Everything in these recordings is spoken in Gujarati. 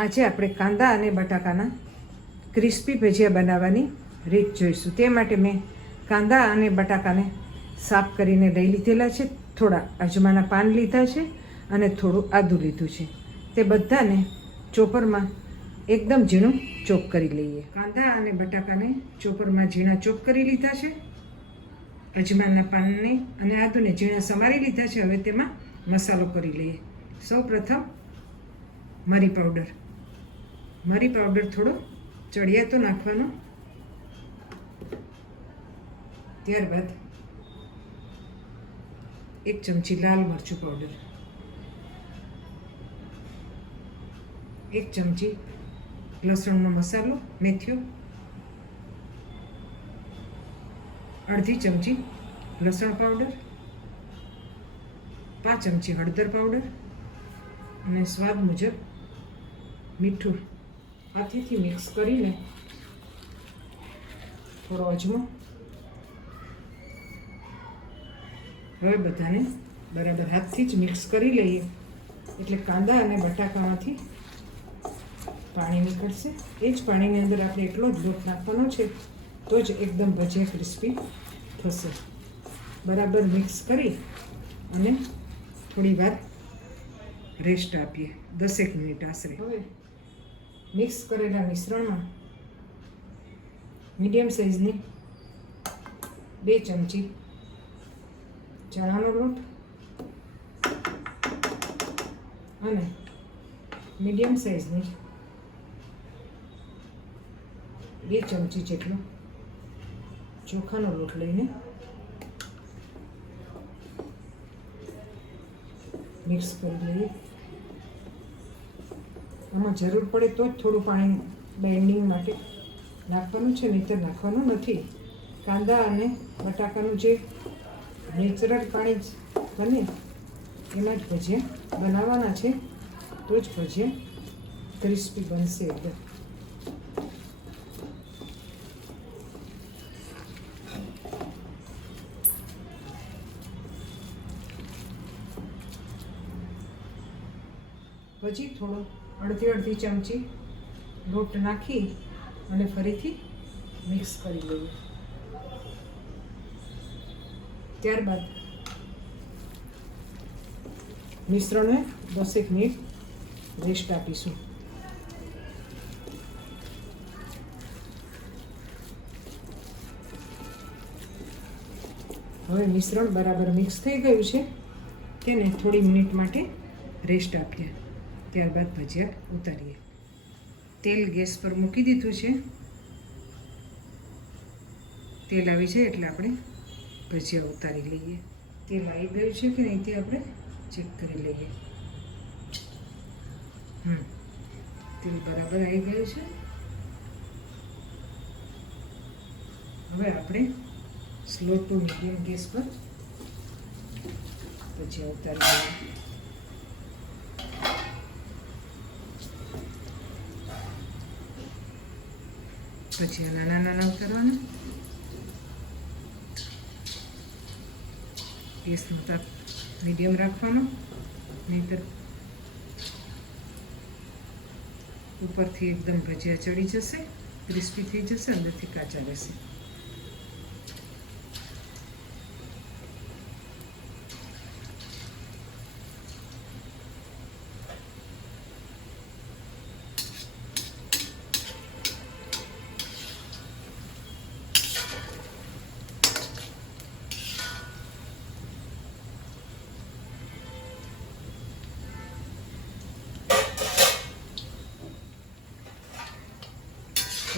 આજે આપણે કાંદા અને બટાકાના ક્રિસ્પી ભજીયા બનાવવાની રીત જોઈશું. તે માટે મેં કાંદા અને બટાકાને સાફ કરીને લઈ લીધેલા છે. થોડા અજમાના પાન લીધા છે અને થોડું આદું લીધું છે. તે બધાને ચોપરમાં એકદમ ઝીણું ચોપ કરી લઈએ. કાંદા અને બટાકાને ચોપરમાં ઝીણા ચોપ કરી લીધા છે. અજમાના પાનને અને આદુને ઝીણા સમારી લીધા છે. હવે તેમાં મસાલો કરી લઈએ. સૌ પ્રથમ મરી પાવડર થોડો ચડિયાતો નાખવાનો. ત્યારબાદ 1 ચમચી લાલ મરચું પાવડર, 1 ચમચી લસણનો મસાલો મેથીઓ, 1/2 ચમચી લસણ પાવડર, 5 ચમચી હળદર પાવડર અને સ્વાદ મુજબ મીઠું. હાથેથી મિક્સ કરીને થોડો અજમો. હવે બધાને બરાબર હાથથી જ મિક્સ કરી લઈએ એટલે કાંદા અને બટાકામાંથી પાણી નીકળશે. એ જ પાણીની અંદર આપણે એટલો જ લોટ નાખવાનો છે તો જ એકદમ ભજીયા ક્રિસ્પી થશે. બરાબર મિક્સ કરી અને થોડી વાર રેસ્ટ આપીએ, 10 મિનિટ આશરે. હવે મિક્સ કરેલા મિશ્રણમાં મીડિયમ સાઇઝની 2 ચમચી ચણાનો લોટ અને મીડિયમ સાઇઝની 2 ચમચી જેટલો ચોખાનો લોટ લઈને મિક્સ કરી લઈએ. આમાં જરૂર પડે તો જ થોડું પાણી બાઇન્ડિંગ માટે નાખવાનું છે, નહીંતર નાખવાનું નથી. કાંદા અને બટાકાનું જે નેચરલ પાણી બને એના જ ભજીયા બનાવવાના છે, તો જ ભજીયા ક્રિસ્પી બનશે એકદમ. પછી થોડો અડધી ચમચી લોટ નાખી અને ફરીથી મિક્સ કરી લઈએ. ત્યારબાદ મિશ્રણને 10 મિનિટ રેસ્ટ આપીશું. હવે મિશ્રણ બરાબર મિક્સ થઈ ગયું છે. તેને થોડી મિનિટ માટે રેસ્ટ આપીએ. ત્યારબાદ ભજીયા ઉતારીએ. તેલ ગેસ પર મૂકી દીધું છે. તેલ આવી જાય એટલે આપણે ભજીયા ઉતારી લઈએ. તેલ આવી ગયું છે કે નહીં તે આપણે ચેક કરી લઈએ. તેલ બરાબર આવી ગયું છે. હવે આપણે સ્લો ટુ મીડિયમ ગેસ પર ભજીયા ઉતારી લઈએ. ભજીયા નાના ઉતારવાના. ગેસનો તાપ મીડિયમ રાખવાનો, નહીંતર ઉપરથી એકદમ ભજીયા ચડી જશે, ક્રિસ્પી થઈ જશે, અંદરથી કાચા રહેશે.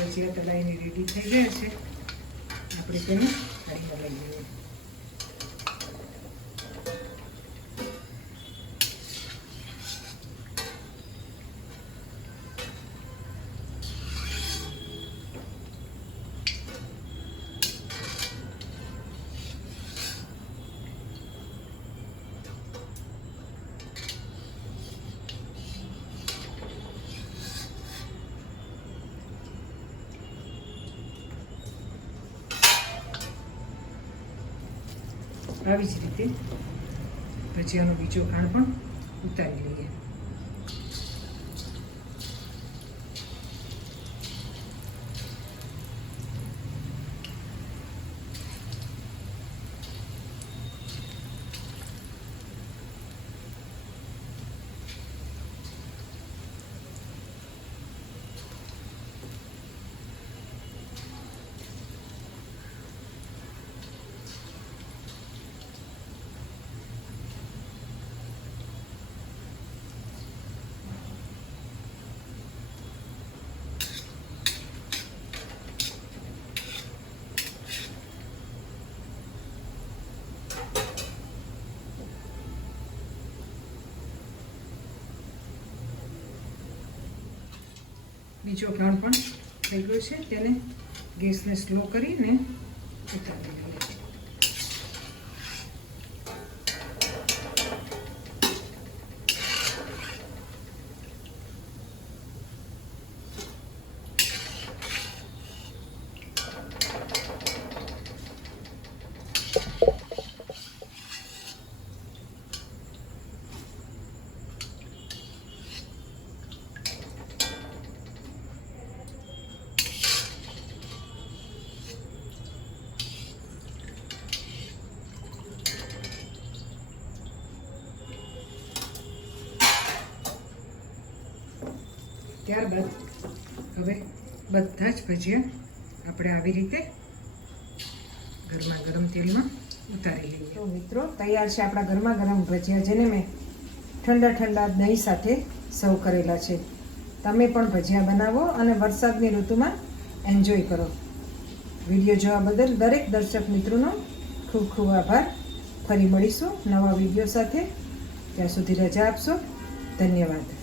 ભજીયા તળાઈને રેડી થઈ ગયા છે. આપણે તેને થાળીમાં લઈ લઈએ. આવી જ રીતે ભજીયાનો બીજો ખાંડ પણ ઉતારી લઈએ. બીજો ઘણ પણ થઈ ગયો છે, તેને ગેસને સ્લો કરીને ઉતારી લઈએ. ત્યારબાદ હવે બધા જ ભજીયા આપણે આવી રીતે ગરમા ગરમ તેલમાં ઉતારી લઈએ. તો મિત્રો તૈયાર છે આપણા ગરમા ગરમ ભજીયા, જેને મેં ઠંડા ઠંડા દહીં સાથે સર્વ કરેલા છે. તમે પણ ભજીયા બનાવો અને વરસાદની ઋતુમાં એન્જોય કરો. વિડીયો જોવા બદલ દરેક દર્શક મિત્રોનો ખૂબ ખૂબ આભાર. ફરી મળીશું નવા વિડીયો સાથે. ત્યાં સુધી રજા આપશો. ધન્યવાદ.